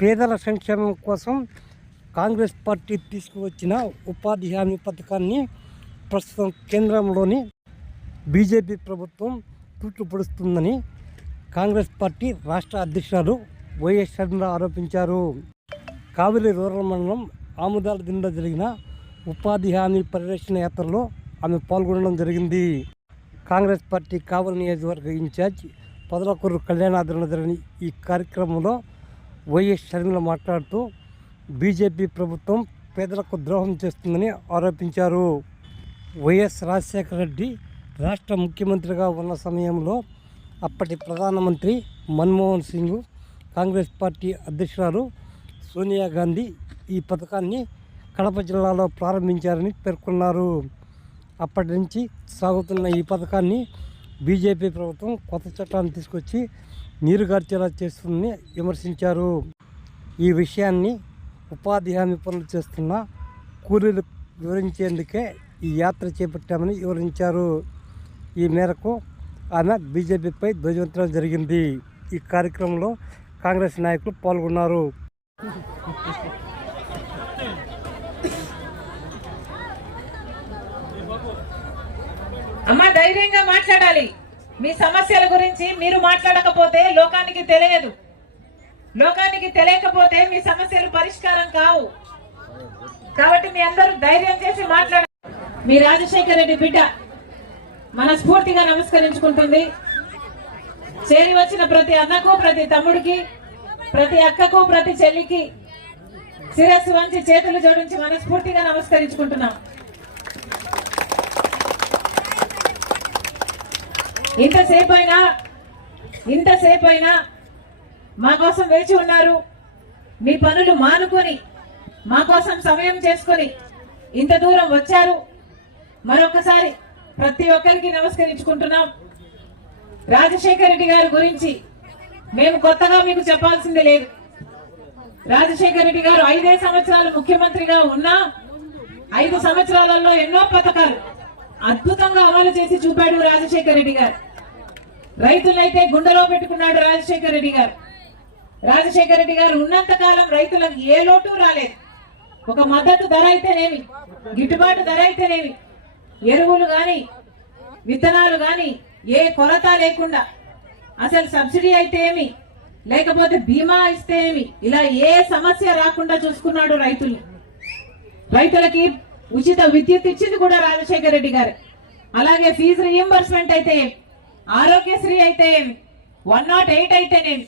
పేదల సంక్షేమం కోసం కాంగ్రెస్ పార్టీ తీసుకువచ్చిన ఉపాధి హామీ పథకాన్ని ప్రస్తుతం కేంద్రంలోని బీజేపీ ప్రభుత్వం తూట్లుపడుస్తుందని కాంగ్రెస్ పార్టీ రాష్ట్ర అధ్యక్షురాలు వైఎస్ షర్మిల ఆరోపించారు. కావిలి రూరల్ మండలం ఆముదాల దిండ జరిగిన ఉపాధి హామీ పరిరక్షణ యాత్రలో ఆమె పాల్గొనడం జరిగింది. కాంగ్రెస్ పార్టీ కావలి నియోజకవర్గ ఇన్ఛార్జ్ పొదలకూరు కళ్యాణాదరణ జరిగిన ఈ కార్యక్రమంలో వైఎస్ షర్మిల మాట్లాడుతూ బీజేపీ ప్రభుత్వం పేదలకు ద్రోహం చేస్తుందని ఆరోపించారు. వైఎస్ రాజశేఖర రెడ్డి రాష్ట్ర ముఖ్యమంత్రిగా ఉన్న సమయంలో అప్పటి ప్రధానమంత్రి మన్మోహన్ సింగ్ కాంగ్రెస్ పార్టీ అధ్యక్షురాలు సోనియా గాంధీ ఈ పథకాన్ని కడప జిల్లాలో ప్రారంభించారని పేర్కొన్నారు. అప్పటి నుంచి సాగుతున్న ఈ పథకాన్ని బీజేపీ ప్రభుత్వం కొత్త చట్టాన్ని తీసుకొచ్చి నీరుగార్చేలా చేస్తుందని విమర్శించారు. ఈ విషయాన్ని ఉపాధి హామీ పనులు చేస్తున్న కూలీలు వివరించేందుకే ఈ యాత్ర చేపట్టామని వివరించారు. ఈ మేరకు ఆమె బీజేపీపై ధ్వజవంతరం జరిగింది. ఈ కార్యక్రమంలో కాంగ్రెస్ నాయకులు పాల్గొన్నారు. అమ్మ ధైర్యంగా మాట్లాడాలి. మీ సమస్యల గురించి మీరు మాట్లాడకపోతే లోకానికి తెలియదు. లోకానికి తెలియకపోతే మీ సమస్యలు పరిష్కారం కావు. కాబట్టి మీ అందరూ ధైర్యం చేసి మాట్లాడ మీ రాజశేఖర రెడ్డి బిడ్డ మనస్ఫూర్తిగా నమస్కరించుకుంటుంది. చేరి వచ్చిన ప్రతి అన్నకు ప్రతి తమ్ముడికి ప్రతి అక్కకు ప్రతి చెల్లికి శిరస్సు వంచి చేతులు జోడించి మనస్ఫూర్తిగా నమస్కరించుకుంటున్నాం. ఇంతసేపు అయినా ఇంతసేపు అయినా మా కోసం వేచి ఉన్నారు. మీ పనులు మానుకొని మా కోసం సమయం చేసుకొని ఇంత దూరం వచ్చారు. మరొకసారి ప్రతి ఒక్కరికి నమస్కరించుకుంటున్నాం. రాజశేఖర రెడ్డి గారి గురించి మేము కొత్తగా మీకు చెప్పాల్సింది లేదు. రాజశేఖర రెడ్డి గారు ఐదే సంవత్సరాలు ముఖ్యమంత్రిగా ఉన్నా ఐదు సంవత్సరాలలో ఎన్నో పథకాలు అద్భుతంగా అమలు చేసి చూపాడు రాజశేఖర రెడ్డి గారు. రైతులైతే గుండెలో పెట్టుకున్నాడు రాజశేఖర రెడ్డి గారు. రాజశేఖర రెడ్డి గారు ఉన్నంత కాలం రైతులకు ఏ లోటు రాలేదు. ఒక మద్దతు ధర అయితేనేమి గిట్టుబాటు ధర అయితేనేమి ఎరువులు గాని విత్తనాలు గాని ఏ కొరత లేకుండా అసలు సబ్సిడీ అయితే ఏమి లేకపోతే బీమా ఇస్తే ఏమి ఇలా ఏ సమస్య రాకుండా చూసుకున్నాడు రైతులు రైతులకి ఉచిత విద్యుత్ ఇచ్చింది కూడా రాజశేఖర రెడ్డి గారు. అలాగే ఫీజు రియంబర్స్మెంట్ అయితే ఆరోగ్యశ్రీ అయితే వన్ నాట్ ఎయిట్ అయితేనేమి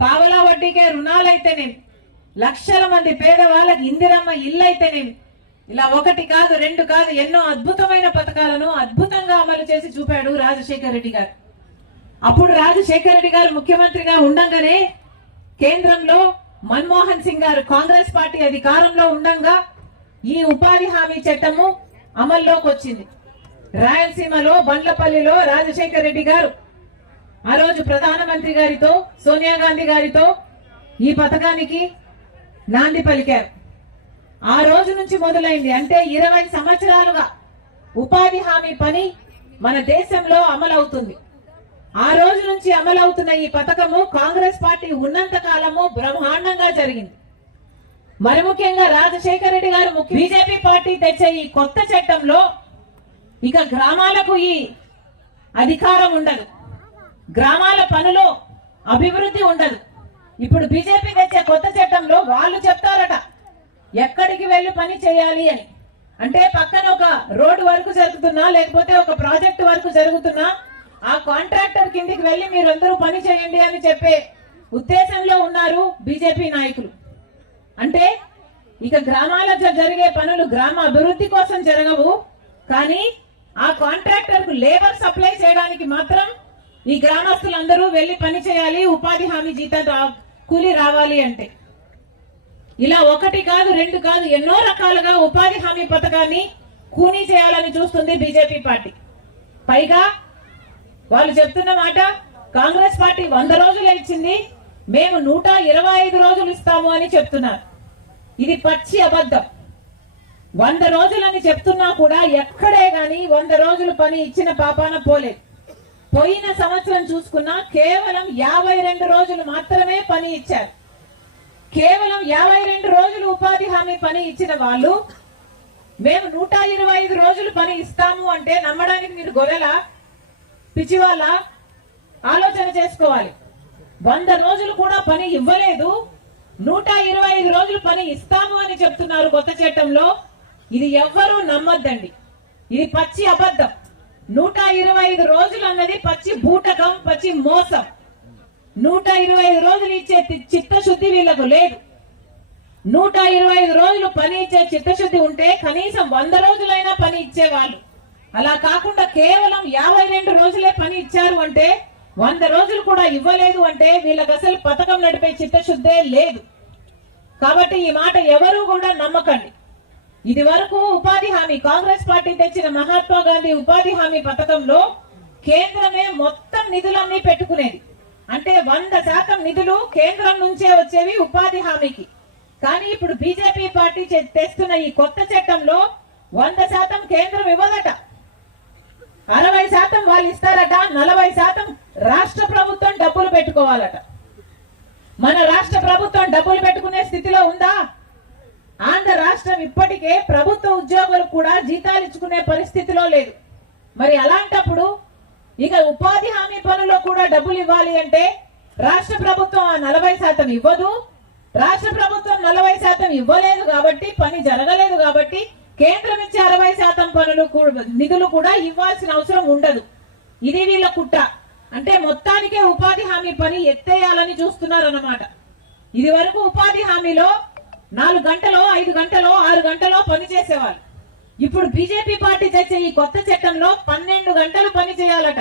పావలా వడ్డీకే రుణాలు అయితేనేమి లక్షల మంది పేదవాళ్ళకి ఇందిరమ్మ ఇల్లు అయితేనేమి ఇలా ఒకటి కాదు రెండు కాదు ఎన్నో అద్భుతమైన పథకాలను అద్భుతంగా అమలు చేసి చూపాడు రాజశేఖర రెడ్డి గారు. అప్పుడు రాజశేఖర రెడ్డి గారు ముఖ్యమంత్రిగా ఉండగానే కేంద్రంలో మన్మోహన్ సింగ్ గారు కాంగ్రెస్ పార్టీ అధికారంలో ఉండంగా ఈ ఉపాధి హామీ చట్టము అమల్లోకి వచ్చింది. రాయలసీమలో బండ్లపల్లిలో రాజశేఖర్ రెడ్డి గారు ఆ రోజు ప్రధానమంత్రి గారితో సోనియా గాంధీ గారితో ఈ పథకానికి నాంది పలికారు. ఆ రోజు నుంచి మొదలైంది. అంటే ఇరవై సంవత్సరాలుగా ఉపాధి హామీ పని మన దేశంలో అమలవుతుంది. ఆ రోజు నుంచి అమలవుతున్న ఈ పథకము కాంగ్రెస్ పార్టీ ఉన్నంత కాలము బ్రహ్మాండంగా జరిగింది. మరి ముఖ్యంగా రాజశేఖర రెడ్డి గారు బీజేపీ పార్టీ తెచ్చే ఈ కొత్త చట్టంలో ఇక గ్రామాలకు ఈ అధికారం ఉండదు. గ్రామాల పనులో అభివృద్ధి ఉండదు. ఇప్పుడు బీజేపీ తెచ్చే కొత్త చట్టంలో వాళ్ళు చెప్తారట ఎక్కడికి వెళ్ళి పని చేయాలి అని. అంటే పక్కన ఒక రోడ్డు వరకు జరుగుతున్నా లేకపోతే ఒక ప్రాజెక్ట్ వరకు జరుగుతున్నా ఆ కాంట్రాక్టర్ కిందికి వెళ్ళి మీరందరూ పని చేయండి అని చెప్పే ఉద్దేశంలో ఉన్నారు బీజేపీ నాయకులు. అంటే ఇక గ్రామాల జరిగే పనులు గ్రామ అభివృద్ధి కోసం జరగవు. కానీ ఆ కాంట్రాక్టర్కు లేబర్ సప్లై చేయడానికి మాత్రం ఈ గ్రామస్తులందరూ వెళ్ళి పని చేయాలి ఉపాధి హామీ జీతం రా- కూలి రావాలి అంటే. ఇలా ఒకటి కాదు రెండు కాదు ఎన్నో రకాలుగా ఉపాధి హామీ పథకాన్ని కూనీ చేయాలని చూస్తుంది బీజేపీ పార్టీ. పైగా వాళ్ళు చెప్తున్న మాట కాంగ్రెస్ పార్టీ వంద రోజులు ఇచ్చింది మేము నూట ఇరవై ఐదు రోజులు ఇస్తాము అని చెప్తున్నారు. ఇది పచ్చి అబద్ధం. వంద రోజులని చెప్తున్నా కూడా ఎక్కడే గాని వంద రోజులు పని ఇచ్చిన పాపాన పోలేదు. పోయిన సంవత్సరం చూసుకున్నా కేవలం యాభై రెండు రోజులు మాత్రమే పని ఇచ్చారు. కేవలం యాభై రెండు రోజులు ఉపాధి హామీ పని ఇచ్చిన వాళ్ళు మేము నూట ఇరవై ఐదు రోజులు పని ఇస్తాము అంటే నమ్మడానికి మీరు గొర్రెల పిచ్చివాళ్ళ ఆలోచన చేసుకోవాలి. వంద రోజులు కూడా పని ఇవ్వలేదు. నూట ఇరవై ఐదు రోజులు పని ఇస్తాము అని చెప్తున్నారు కొత్త చట్టంలో. ఇది ఎవ్వరూ నమ్మద్దండి. ఇది పచ్చి అబద్ధం. నూట ఇరవై ఐదు రోజులు అన్నది పచ్చి బూటకం పచ్చి మోసం. నూట ఇరవై ఐదు రోజులు ఇచ్చే చిత్తశుద్ధి వీళ్ళకు లేదు. నూట ఇరవై ఐదు రోజులు పని ఇచ్చే చిత్తశుద్ధి ఉంటే కనీసం వంద రోజులైనా పని ఇచ్చేవాళ్ళు. అలా కాకుండా కేవలం యాభై రెండు రోజులే పని ఇచ్చారు అంటే వంద రోజులు కూడా ఇవ్వలేదు అంటే వీళ్ళకి అసలు పథకం నడిపే చిత్తశుద్ధే లేదు. కాబట్టి ఈ మాట ఎవరు కూడా నమ్మకండి. ఇది వరకు ఉపాధి హామీ కాంగ్రెస్ పార్టీ తెచ్చిన మహాత్మా గాంధీ ఉపాధి హామీ పథకంలో కేంద్రమే మొత్తం నిధులన్నీ పెట్టుకునేది. అంటే వంద శాతం నిధులు కేంద్రం నుంచే వచ్చేవి ఉపాధి హామీకి. కానీ ఇప్పుడు బీజేపీ పార్టీ తెస్తున్న ఈ కొత్త చట్టంలో వంద శాతం కేంద్రం ఇవ్వదట. అరవై శాతం వాళ్ళు ఇస్తారట నలభై శాతం రాష్ట్ర ప్రభుత్వం డబ్బులు పెట్టుకోవాలట. మన రాష్ట్ర ప్రభుత్వం డబ్బులు పెట్టుకునే స్థితిలో ఉందా? ఆంధ్ర రాష్ట్రం ఇప్పటికే ప్రభుత్వ ఉద్యోగులు కూడా జీతాలు ఇచ్చుకునే పరిస్థితిలో లేదు. మరి అలాంటప్పుడు ఇక ఉపాధి హామీ పనుల్లో కూడా డబ్బులు ఇవ్వాలి అంటే రాష్ట్ర ప్రభుత్వం ఆ నలభై శాతం ఇవ్వదు. రాష్ట్ర ప్రభుత్వం నలభై శాతం ఇవ్వలేదు కాబట్టి పని జరగలేదు కాబట్టి కేంద్రం ఇచ్చే అరవై శాతం పనులు నిధులు కూడా ఇవ్వాల్సిన అవసరం ఉండదు. ఇది వీళ్ళ కుట్ర. అంటే మొత్తానికే ఉపాధి హామీ పని ఎత్తేయాలని చూస్తున్నారు అన్నమాట ఇది వరకు ఉపాధి హామీలో నాలుగు గంటలో ఐదు గంటలో ఆరు గంటలో పని చేసేవాళ్ళు. ఇప్పుడు బీజేపీ పార్టీ తెచ్చే ఈ కొత్త చట్టంలో పన్నెండు గంటలు పని చేయాలట.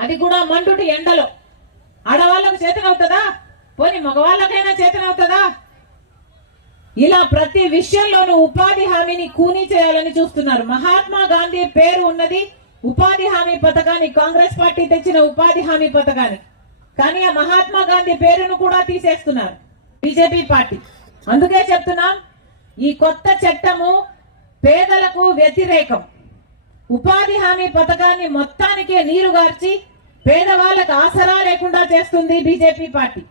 అది కూడా మండుటి ఎండలో. ఆడవాళ్ళకు చేతనవుతుందా? పోనీ మగవాళ్ళకైనా చేతనవుతుందా? ఇలా ప్రతి విషయంలోనూ ఉపాధి హామీని కూనీ చేయాలని చూస్తున్నారు. మహాత్మా గాంధీ పేరు ఉన్నది ఉపాధి హామీ పథకాన్ని కాంగ్రెస్ పార్టీ తెచ్చిన ఉపాధి హామీ పథకాన్ని. కానీ ఆ మహాత్మా గాంధీ పేరును కూడా తీసేస్తున్నారు బీజేపీ పార్టీ. అందుకే చెప్తున్నాం ఈ కొత్త చట్టము పేదలకు వ్యతిరేకం. ఉపాధి హామీ పథకాన్ని మొత్తానికే నీరుగార్చి పేదవాళ్ళకు ఆసరా లేకుండా చేస్తుంది బీజేపీ పార్టీ.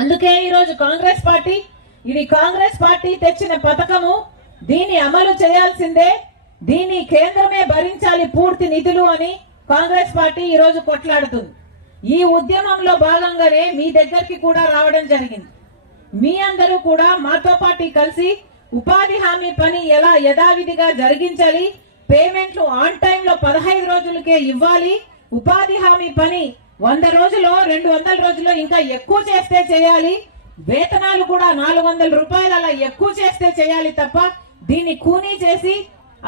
అందుకే ఈరోజు కాంగ్రెస్ పార్టీ ఇది కాంగ్రెస్ పార్టీ తెచ్చిన పథకము. దీన్ని అమలు చేయాల్సిందే. దీన్ని కేంద్రమే భరించాలి పూర్తి నిధులు అని కాంగ్రెస్ పార్టీ ఈ రోజు కొట్లాడుతుంది. ఈ ఉద్యమంలో భాగంగానే మీ దగ్గరికి కూడా రావడం జరిగింది. మీ అందరూ కూడా మాతో పాటు కలిసి ఉపాధి హామీ పని ఎలా యథావిధిగా జరిగించాలి పేమెంట్లు ఆన్ టైంలో పదహైదు రోజులకే ఇవ్వాలి ఉపాధి హామీ పని వంద రోజులు రెండు వందల రోజులు ఇంకా ఎక్కువ చేస్తే చేయాలి వేతనాలు కూడా నాలుగు వందల రూపాయలు అలా ఎక్కువ చేస్తే చేయాలి తప్ప దీన్ని కూనీ చేసి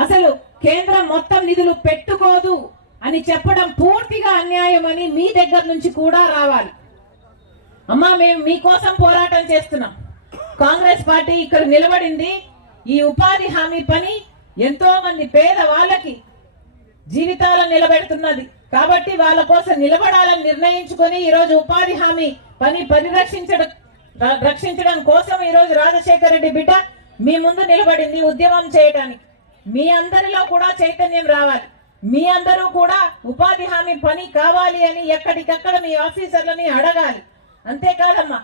అసలు కేంద్రం మొత్తం నిధులు పెట్టుకోదు అని చెప్పడం పూర్తిగా అన్యాయం అని మీ దగ్గర నుంచి కూడా రావాలి. అమ్మా మేము మీకోసం పోరాటం చేస్తున్నాం. కాంగ్రెస్ పార్టీ ఇక్కడ నిలబడింది. ఈ ఉపాధి హామీ పని ఎంతో మంది పేద వాళ్ళకి జీవితాలను నిలబెడుతున్నది. కాబట్టి వాళ్ళ కోసం నిలబడాలని నిర్ణయించుకొని ఈరోజు ఉపాధి హామీ పని పరిరక్షించడం రక్షించడం కోసం ఈరోజు రాజశేఖర రెడ్డి బిడ్డ మీ ముందు నిలబడింది ఉద్యమం చేయడానికి మీ అందరిలో కూడా చైతన్యం రావాలి. మీ అందరూ కూడా ఉపాధి హామీ పని కావాలి అని ఎక్కడికక్కడ మీ ఆఫీసర్లని అడగాలి. అంతేకాదమ్మా